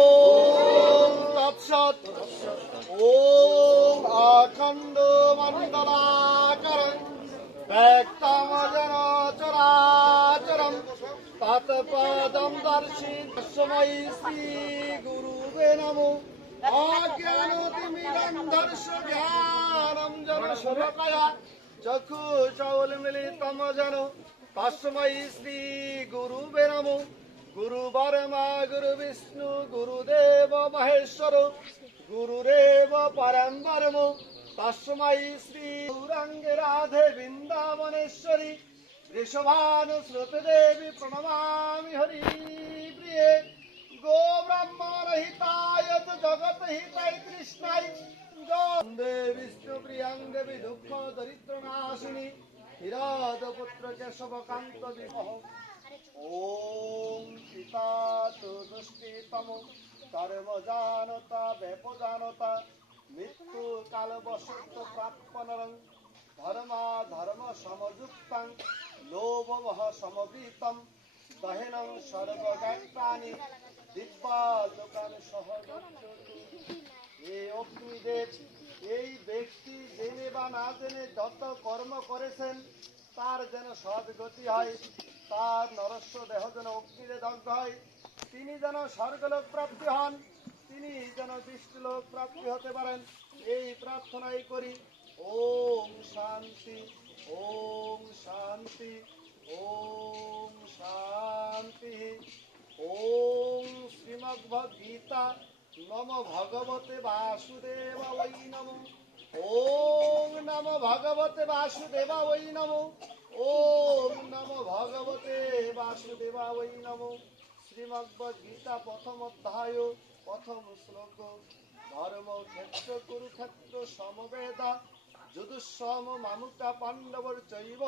ওম তৎসৎ ওম অখণ্ড মণ্ডলাকারং ব্যক্তমজন চরাচরম তৎপদম দর্শি তস্मै শ্রী গুরুবে নমো অজ্ঞানতিমিরন্ধর্ষ জ্ঞানম জন শরকয়া চক্ষু চৌলমিলিতম জন তস্मै শ্রী গুরুবে নমো গুরু বর্মা গুরু বিষ্ণু গুরুদেব মহেশ্বর গুরুরেব পরম বর্ম তস্मै শ্রী গৌরাঙ্গে রাধে বৃন্দাবনেশ্বরী ঋষভানু শ্রুতি দেবী প্রণমামি হরি প্রিয়ে গো ব্রহ্মণহিতায় জগত হিতায় কৃষ্ণায় বন্দে বিষ্ণু প্রিয়াং দেবী দুঃখ দরিদ্র নাশিনী হিরদ পুত্র কেশব কান্ত বিমোহ ওম পিতা চতুষ্টিতম কর্ম জানতা ব্যপজানতা মৃত্যু কাল বসন্ত প্রাপ্পনরং ধর্মা ধর্ম সমযুক্তং লোভমহ সমবৃতম দহেনং সর্বগাত্রাণি দিব্যা লোকান সহ এই অগ্নিদেব, এই ব্যক্তি বা না জেনে যত কর্ম করেছেন, তার যেন সদ্গতি হয়, তার নরস্ব দেহ যেন অগ্নিতে দগ্ধ হয়। তিনি যেন স্বর্গলোক প্রাপ্তি হন, তিনি যেন দৃষ্টিলোক প্রাপ্তি হতে পারেন। এই প্রার্থনাই করি। ওম শান্তি ওম শান্তি ওম শান্তি। ওম শ্রীমদ্ভগীতা, নম ভগবতে বাসুদেব ওই নম। ওম নম ভগবতে বাসুদেবা ওই নম। ওম নম ভগবতে বাসুদেবা ওই নম। শ্রীমদ্ভগীতা প্রথম অধ্যায় প্রথম শ্লোক। ধর্ম ক্ষেত্র কুরুক্ষেত্র সমবেদা যদুসম মামুকা পাণ্ডবর চৈব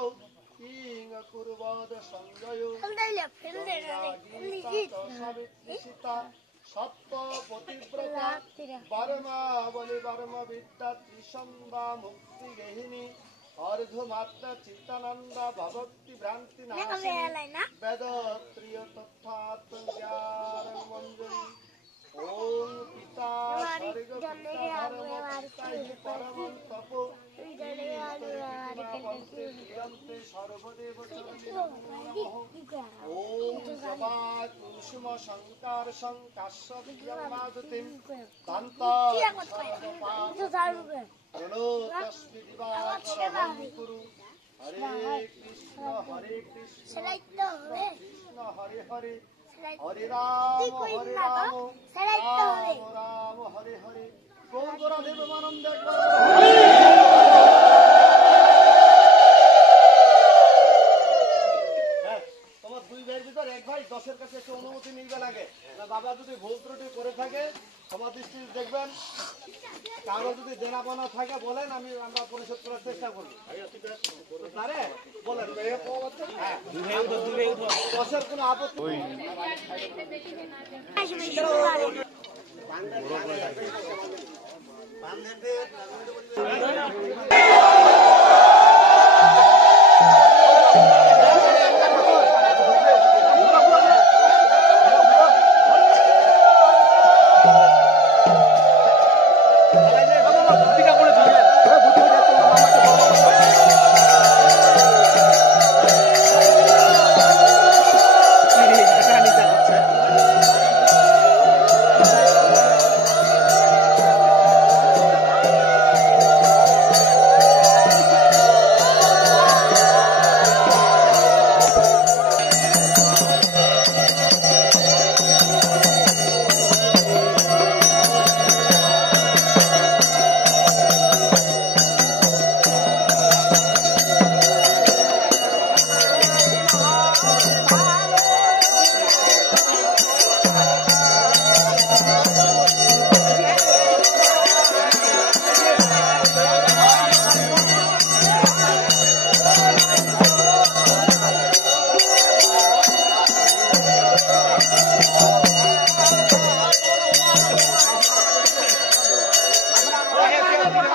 কিং কুরবদ সঞ্জয় সীতা সত্য বারমা বলি বারম বিদ্যা ত্রিসন্ধ্যা মুক্তি গেহিনী অর্ধমাত্রা চিত্তানন্দা ভবক্তি ভ্রান্তি নাশিনী বেদ প্রিয় তথ্যাত্ম জ্ঞান মঞ্জুরি ওম পিতা স্বর্গ পিতা ধর্ম পিতা হি পরমং তপো প্রিয়ন্তে সর্বদেব ওম সবা কুসুম শঙ্কার শঙ্কাশ্ব বিজন্মাদতিম দান্তা প্রণো তস্মি দিবাকরহং কুরু হরে কৃষ্ণ হরে কৃষ্ণ কৃষ্ণ হরে হরে হরে রাম হরে রাম রাম রাম হরে হরে গৌরা দেবানন্দ বাবা যদি ভুল ত্রুটি করে থাকে সমাধিষ্ঠি দেখবেন। কারও যদি জেনা বানা থাকে, বলেন, আমি, আমরা পরিশোধ করার চেষ্টা করব। তারে, বলেন। হ্যাঁ। দশের কোনো আপত্তি বান্ধবের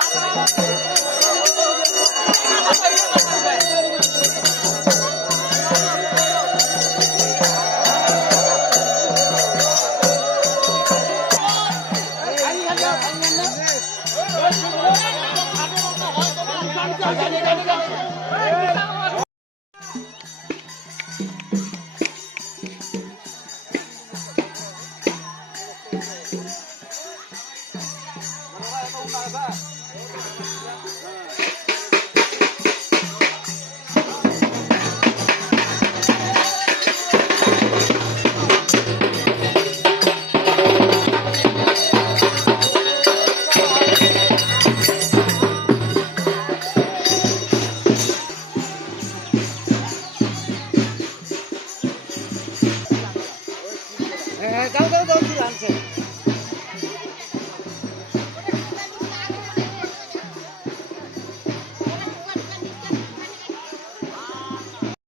ハハハハ!哎走走走吃饭去？